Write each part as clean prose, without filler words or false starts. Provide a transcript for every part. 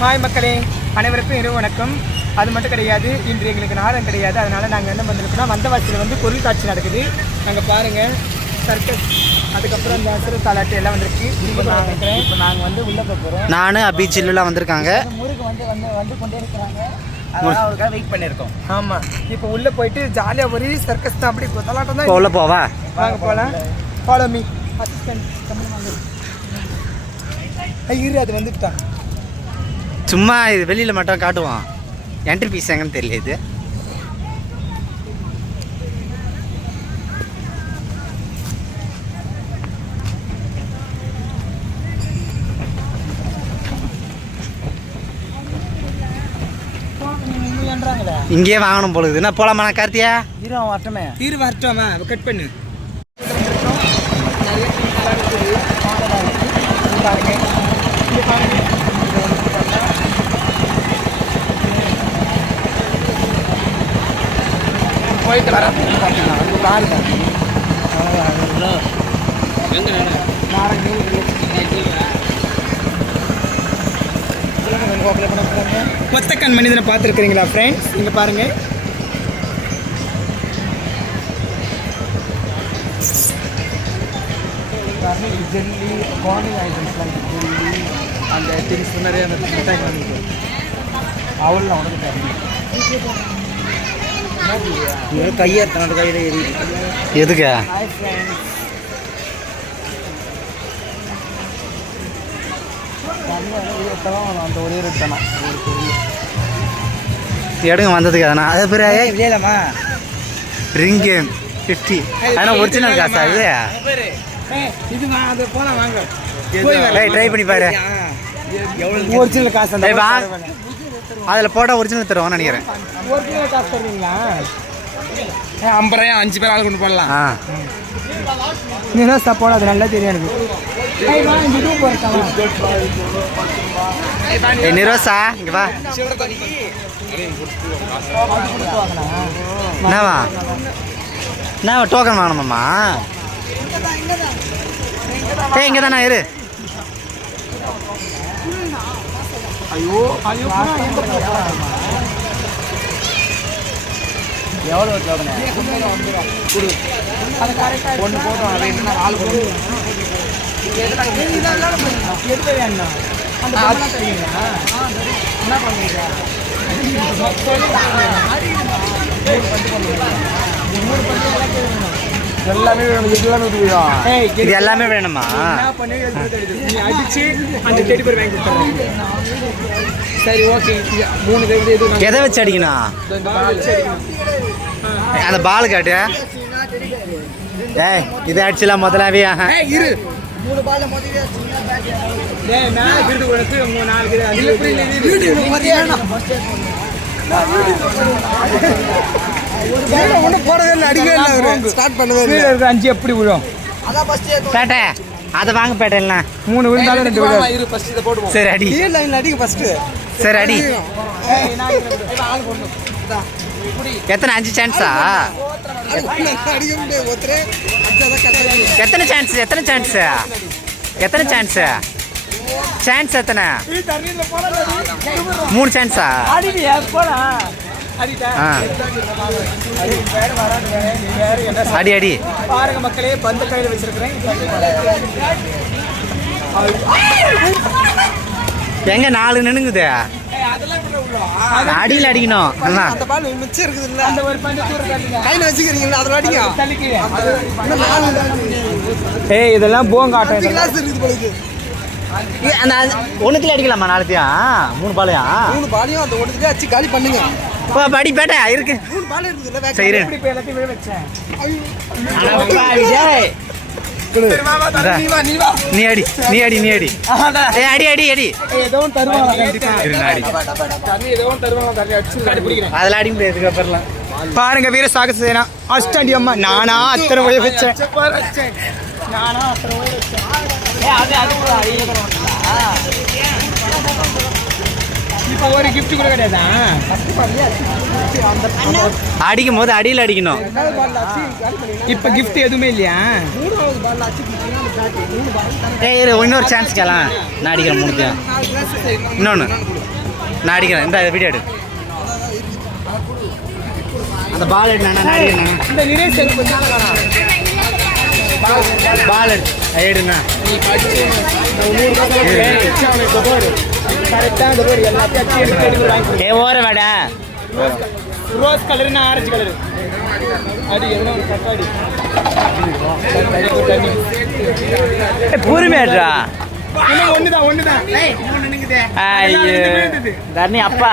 Hi மக்களே, அனைவருக்கும் இரவு வணக்கம். அது மட்டும் கிடையாது, இன்று எங்களுக்கு நாளம் கிடையாது. அதனால் நாங்கள் என்ன பண்ணிருக்கோம்னா, வந்தவாசியில் வந்து பொருள் காட்சி நடக்குது. நாங்கள் பாருங்கள், சர்க்கஸ், அதுக்கப்புறம் அந்த அசுர தாலாட்டு எல்லாம் வந்துருக்கு. இப்போ நாங்கள் வந்து உள்ளே போகிறோம். நானும் அபிச்சில்லாம் வந்திருக்காங்க. ஊருக்கு வந்து கொண்டே இருக்கிறாங்க. அதனால் அவருக்காக வெயிட் பண்ணியிருக்கோம். ஆமாம், இப்போ உள்ளே போயிட்டு ஜாலியாக ஒரு சர்க்கஸ் தான். அப்படி தாலாட்டம் தான். உள்ள போவா, வாங்க போகலாம். Follow me. அசிஸ்டன்ட் தமிழ் வாங்க. ஐயரு அது வந்துட்டான். சும்மா இது வெளியில் மட்டும் காட்டுவான். என்ட்ரி ஃபீஸ் எங்கன்னு தெரியல. இது இங்கேயே வாங்கணும் பொழுது. என்ன போலாமா கார்த்தியா? தீர்வு வரட்டோமா? கட் பண்ணு. போயிட்டு வர ஒத்தக்கண் மனிதனை பார்த்துருக்கிறீங்களா ஃப்ரெண்ட்ஸ்? இங்கே பாருங்க. ஜெல்லி கார்னிங் ஐட்டம்ஸ்லாம் ஜெல்லி அந்த திங்ஸ் நிறைய அந்த மிட்டாய் வாங்கிட்டு அவள்லாம் உடனே கையேற்ற கையில் எதுக்கு அந்த ஒரே ரேட் தானே எடுங்க வந்ததுக்கு அதனா அது பேர் இல்லையாமா ரிங்கு 50. ஆனால் ஒரிஜினல் காசா இது? இது அது போலாம் வாங்க. ட்ரை பண்ணி பாரு. ஒரிஜினல் காசு அதில் போட்டால் ஒரிஜினல் தருவான்னு நினைக்கிறேன். ஒரிஜினல் காசு தருவீங்களா? 50 ரூபாய் 5 பேர் ஆள் கொண்டு போடலாம். நீதான் சாப்பாடு அது நல்லா தெரியும் எனக்கு. நிரோசா இங்கே வா. என்னவா என்ன டோக்கன் வாங்கணுமாம்மா? இங்கே தானே இரு. ஐயோ எவ்வளோ ஒன்று போட்டோம். அதை என்ன ஆள் கொடு எடுத்து வேணா அந்த தெரியுங்களா? என்ன பண்ணுறீங்க? எல்லாமே வேணும். இது எல்லாமே வேணுமா? நீ அடிச்சு அந்த தேடி பேர் வாங்கி கொடுத்துறேன். சரி ஓகே. 3 தேடி எதை வச்சு அடிக்கணும்? அந்த பால் காட்டு. ஏய் இதை அடிச்சலாம் முதலாவே. இரு 3 பால்ல முதல்ல சின்ன பேட். டேய் நான் விருது கொடுத்து 4 கிலோ அது வீடியோ மரியாதை ஒன்றும் போடவே இல்லை, அடிக்கவே இல்லை. ஸ்டார்ட் பண்ணவே இல்லை. 5 எப்படி விழும்? அதான் ஃபர்ஸ்ட் பேட்டை அதை வாங்க. பேட்டை இல்லை 3 விழுந்தாலும் 2 விழும். இரு ஃபர்ஸ்ட் இத போடுவோம். சரி அடி. லைன்ல அடிங்க ஃபர்ஸ்ட். சரி அடி. ஏய் நான் ஆள் போடணும். எத்தனை 5 சான்ஸா? எத்தனை சான்ஸ்? எத்தனை சான்ஸ்? எத்தனை சான்ஸ்? சான்ஸ் எத்தனை? 3 சான்ஸா? அடி அடி. பாருங்க மக்களே, பந்து கையில் வச்சிருக்கிறேன். எங்க 4 நின்னுங்குது. அடியில் அடிக்கணும். அந்த பால் மிச்சம் இருக்குது இல்ல, அந்த ஒரு பந்து தூர காட்டுங்க. கையில வச்சிருக்கீங்க, அதல அடிங்க. தள்ளிக்கீங்க. ஏய் இதெல்லாம் போங்காட்டம். 5 கிளாஸ் இருக்குது போலுது. அந்த ஒண்ணுத்துல அடிக்கலாமா? 4 3 பாலையா? 3 பாலையும் அந்த ஒண்ணுத்துல அடிச்சு காலி பண்ணுங்க. படி பேட்டை இருக்கு. 3 பால் இருக்குது இல்ல. சரி இப்படி போய் எல்லாத்தையும் விழ வச்சேன். நீ அடி. ஏய் அடி அடி அடி. ஏதோ தருவாங்க கண்டிப்பா. தண்ணி ஏதோ தருவாங்க. அடிச்சு காடி பிடிக்கிறேன். அதெல்லாம் அடி முடியாது அப்புறம்லாம். பாருங்க வீர சாகச சேனா அஸ்டாண்டி அம்மா. நானா அத்தனை போய் வச்சேன். நானா அத்தனை போய் வச்சேன். இப்போ ஒரு gift கூட கிடையாதா? அடிக்கும் போது அடியில் அடிக்கணும். இப்போ gift எதுவுமே இல்லையா? ஏய் இன்னொரு சான்ஸ் கேளா. நான் அடிக்கிறேன் 3. இன்னொன்று நான் அடிக்கிறேன். இந்த வீடியோ எடு. அந்த பால் எடு. நான் அடிக்கிறேன். இந்த நிரேஷ் கொஞ்சம் பால் எடுண்ணா. ஓர வேடா. ரோஸ் கலருன்னா ஆரஞ்சு கலரு. அடி எதுனா ஒரு தக்காடி பூரிமேட்ரா. ஒண்ணுதான் தர்ணி அப்பா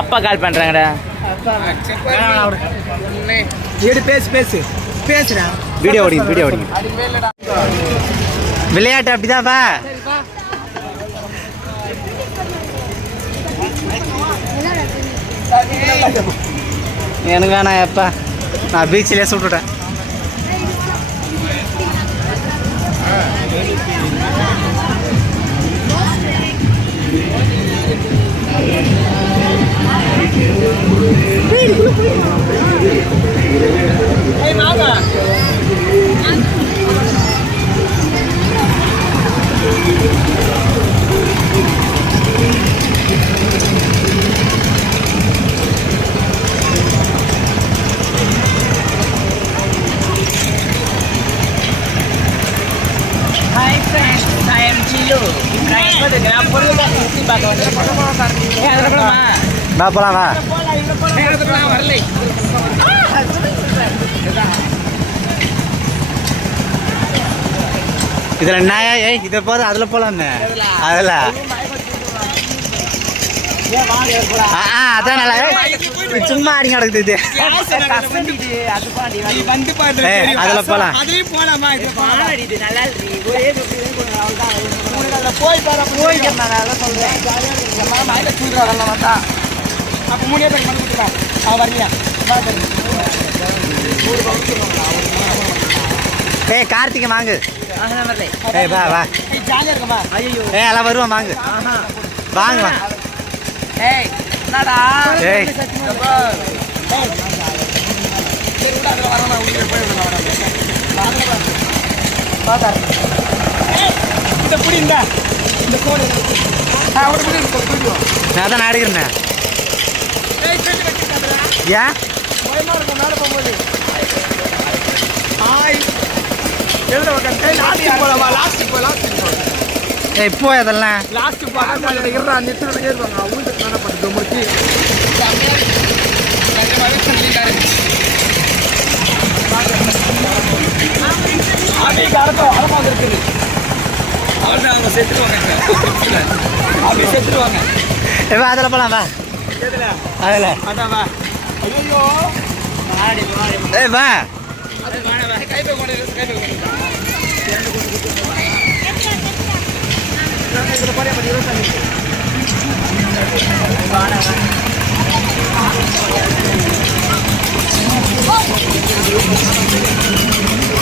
அப்பா கால் பண்றாங்கடா. எடு பேசுடா. வீடியோ ஓடிங்க. விளையாட்டு அப்படிதான் பா. எனக்கு வேணாம் எப்பா. நான் பீச்சிலே சுட்டுட்டேன். Hi friends, I am Jilu. நான் இப்போ நான் பொருளை சுற்றி பார்க்க வந்தேன். வா போலாம் வா. வரலை. இதில் என்ன இதை போதும் அதில் போகலாமே. அதில் அதான் நல்லா சும்மா அடி கிடக்குது இது. அதில் போகலாம். ஏய் கார்த்திகை வாங்கு. ஏய் வா வா. ஏய் எல்லாம் வருவான் வாங்கு. வாங்க. ஏய் என்னடா? ஏய் இந்த புடி இந்த கோடு நான் தான் அடிக்கிறேன். ஏன் பயமா இருக்கும் மேலே போகும்போது. ஹாய் எழுத லாஸ்ட் போலாமா? இப்போ அதெல்லாம் லாஸ்ட் போலாம். இருறா நிறுத்தி ஏறுவாங்க. ஊருக்கு என்ன பண்ணுறது முடிச்சு அரமாக இருக்குது. அவங்க செத்துருவாங்க. வா அதில் போகலாம் வா. அதில் அதான் வா. ஐயோ ஏய் வா.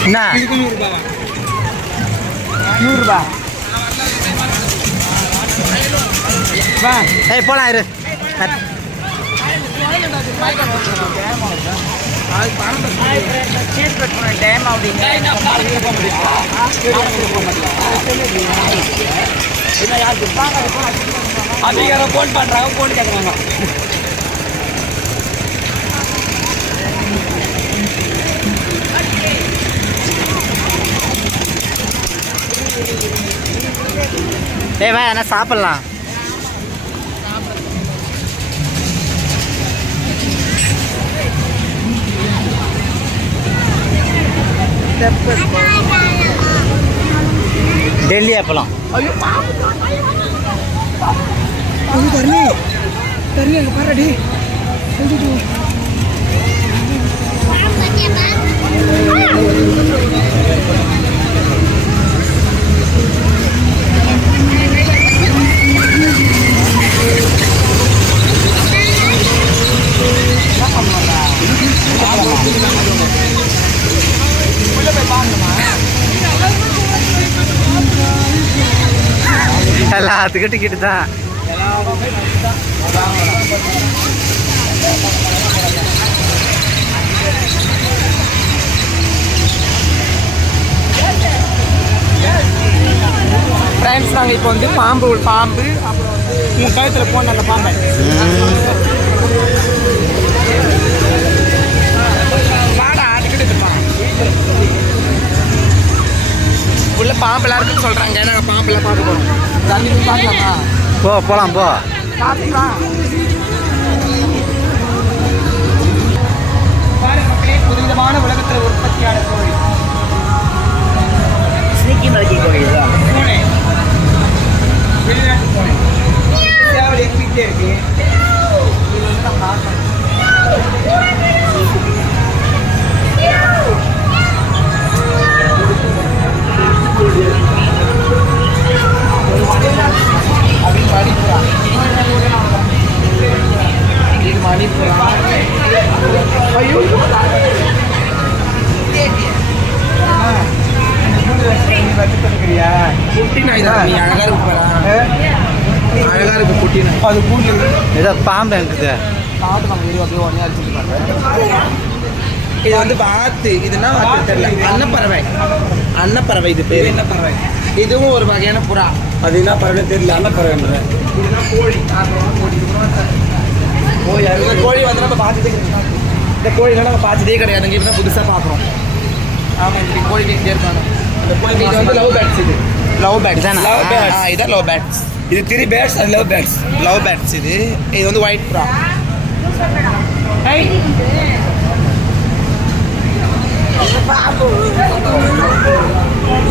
என்ன 100 ரூபா. வா. ஏய் போலாம் இரு. அதிகாரம் போன் பண்றாங்க. போன் கேட்கறாங்க. ஏய் வா என்ன சாப்பிடலாம். டெல்லி அப்பலாம். தெரியல பாருடி. எல்லாத்துக்கும் டிக்கெட்டு தான். ஃப்ரெண்ட்ஸ் நாங்கள் இப்போ வந்து பாம்பு அப்புறம் வந்து உங்கள் கழுத்தில் போன அந்த பாம்பை வாடா ஆட்டுக்கிட்டு இருப்பான் உள்ள பாம்பெல்லாம் இருக்குன்னு சொல்கிறாங்க. நாங்கள் பாம்பெல்லாம் பார்க்க போகிறோம். தண்ணி பார்க்கலாமா? போகலாம் போ. பார்த்துக்கலாம். பாருங்க மக்களே, புதுவிதமான உலகத்தில் உற்பத்தியான கோழி பூனை, வெளிநாட்டு பூனை சேவல் எங்கிட்டே இருக்கு. இது வந்து நம்ம பார்க்கணும். மணிப்புறா, இது மணிப்புறா. ஐயோ குட்டி நாய் தான். நீ அழகா இருக்கு, அழகா இருக்கு குட்டி நாய். அது கூண்டு ஏதோ பாம்பு இருக்குது. இது வந்து வாத்து. இதுனா வாத்து தெரியல. அன்னப்பறவை இது பேர். என்ன பறவை? இதுவும் ஒரு வகையான புறா. அது என்ன பறவை தெரியல. அன்னப்பறவை. இதுதான் கோழி. இந்த கோழி வந்து நம்ம பார்த்ததே கிடையாது. இந்த கோழிலாம் நம்ம பார்த்ததே கிடையாதுங்க. இப்போ தான் புதுசாக பார்க்குறோம். ஆமாம், இந்த கோழி வீட்டிலே இருக்காங்க. இந்த கோழி இது வந்து லவ் பேட்ஸ். இது லவ் பேட்ஸ் தான். இதான் லவ் பேட்ஸ். இது 3 பேட்ஸ். அது லவ் பேட்ஸ். இது வந்து ஒயிட் புறா.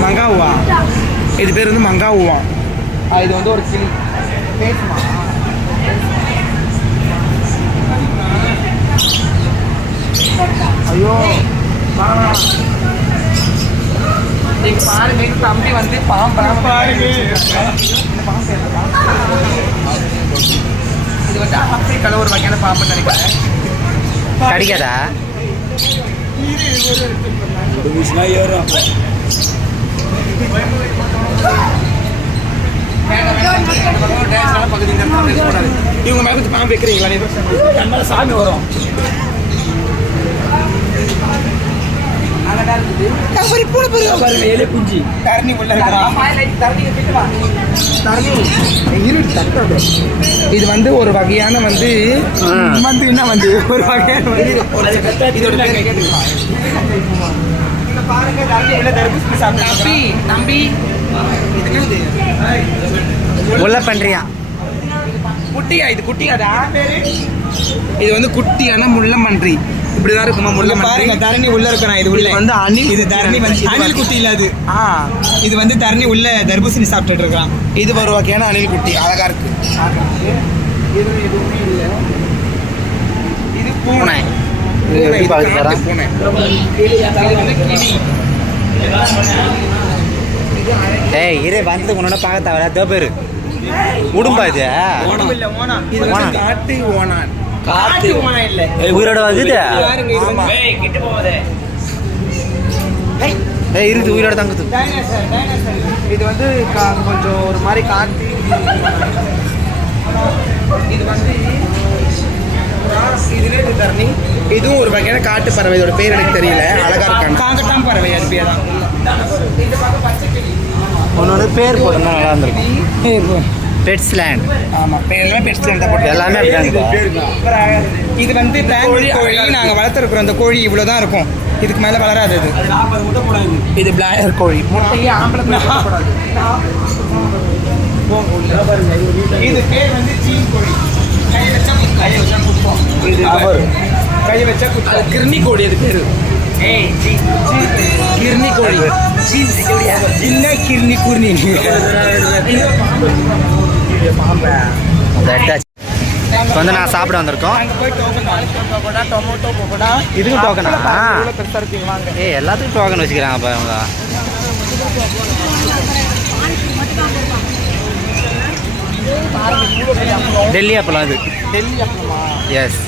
மங்காவுவா. இது பேர் வந்து மங்காவுவா. இது வந்து ஒரு கிளி. பேசுமா? ஐயோ நீங்க பாருங்க, எங்க தம்பி வந்து பாம்பு. இது வந்து ஆப்பிரிக்கால ஒரு வகையான பாம்பு நினைக்கிறேன். கடிக்காதா? இவங்க மேல கொஞ்சம் பாம்பு வைக்கிறீங்களா? சாமி வரும். இது வந்து ஒரு வகையான வந்து என்ன வந்து ஒரு வகையான உள்ள பண்றியா குட்டியா? இது குட்டியாடா. இது வந்து குட்டியான முள்ளம்பன்றி. இப்படிதான் இருக்குமா முள்ளம்பன்றி? தரணி உள்ள இருக்கணும். இது உள்ள வந்து அணில். இது தரணி வந்து அணில் குட்டி இல்ல. அது இது வந்து தரணி உள்ள தர்பூசணி சாப்பிட்டுட்டு இருக்கான். இது ஒரு வகையான அணில் குட்டி. அழகா இருக்கு. இது எதுவுமே இல்லை. இது பூனை. பூனை. ஏய் இரு வந்து உன்னோட பார்க்க தவிர தோ பேரு உடும்பா இது. இது காட்டு ஓனான். காட்டு ஓனான் இல்ல, உயிரோட வந்து இருக்கு. உயிரோட தங்குது. இது வந்து கொஞ்சம் ஒரு மாதிரி காட்டு. இது வந்து இதுவே தரணி. இதுவும் ஒரு வகையான காட்டு பறவை. இதோட பேர் எனக்கு தெரியல. அழகா இருக்காங்க. காங்கட்டாம் பறவை. அது பேர் தான். உன்னோட பேர் போட்டோம்னா நல்லா இருந்திருக்கும். Pets land. ஆமாம், எல்லாமே பெட்ஸ் லேண்ட் தான் போட்டு எல்லாமே இது வந்து கோழி. நாங்கள் வளர்த்துருக்குறோம். அந்த கோழி இவ்வளோ தான் இருக்கும். இதுக்கு மேலே வளராது. இது பிளாயர் கோழி. முட்டையே ஆம்பளை போடாது. இது பேர் வந்து சீன் கோழி. கை வச்சா குப்போம். கை வச்சா குப்போம். கிர்னி கோழி. அது பேர் கிர்னி கோழி. சின்ன கிர்னி குர்னி. இப்போ வந்து நான் சாப்பிட வந்திருக்கோம். இதுக்கும் டோக்கனா? ஏய் எல்லாத்துக்கும் டோக்கன் வச்சுக்கிறாங்க அப்போ அவங்க. டெல்லி அப்பளம். அது டெல்லி அப்பளமா? எஸ்.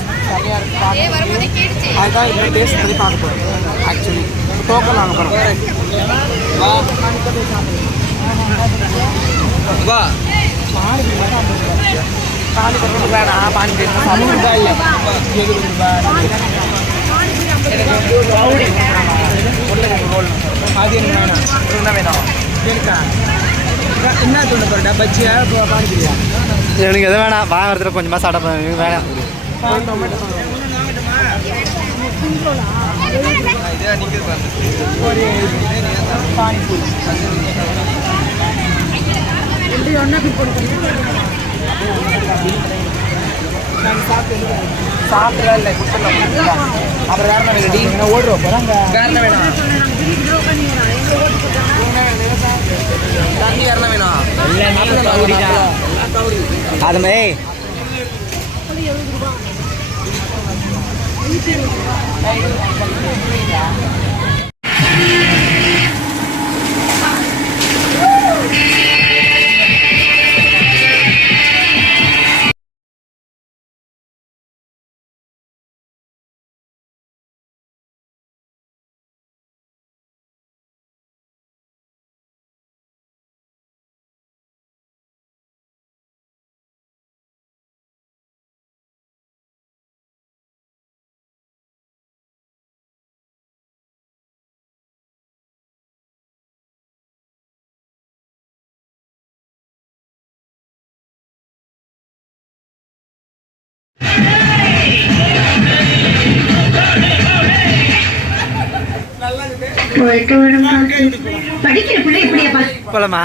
அதுதான் இப்போ டேஸ்ட் பண்ணி பார்க்க போகிறோம். ஆக்சுவலி டோக்கன் வாங்க போகிறோம். வா பானி கொண்டு வேணாம். பானி சாப்பிடுறதா இல்லை. அது எனக்கு வேணாம். வேணாம். எனக்கா என்ன தூண்ட போறா பஜ்ஜியா பானிபூரியா எனக்கு எதுவும் வேணாம் வாங்குறதுல கொஞ்சமாக சாப்பிட வேணாம் ஒரு பானிபூரி சாப்பிடலாம் இல்லை கொடுத்துடலாம் அப்புறம் வேற என்ன ரெடி என்ன ஓடுறோம் போகிறோம் வேற என்ன வேணும் தண்ணி வேற என்ன வேணும் அது மாதிரி படிக்கிற பிள்ளை எப்படியா போலாமா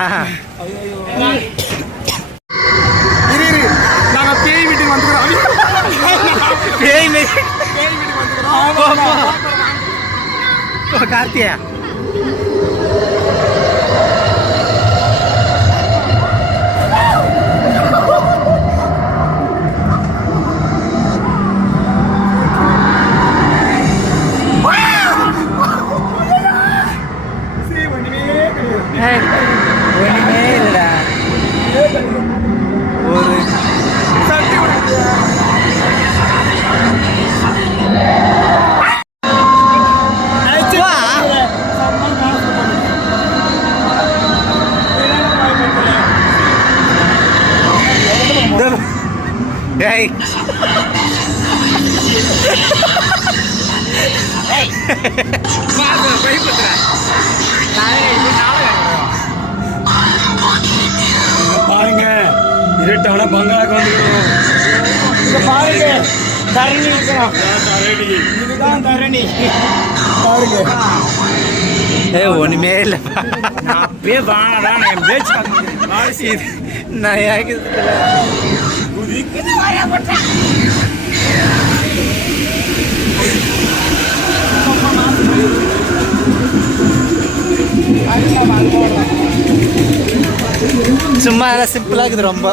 நாங்க பேய் வீட்டுக்கு வந்துக்கிறோம் பேய் கார்த்தியா ஒன்றுமே இல்லைடா ஒரு ஏய் பாருங்க இருட்டான பங்களாக்கு வந்துக்கிறோம் இங்க பாருங்க தரணி இருக்கிறோம் இதுதான் தரணி பாருங்க ஒன்றுமே இல்லை நான் அப்படியே வாங்கதான் என் பேச்சு நான் ஏன் சும்மா சிம்பிளாக இருக்குது ரொம்ப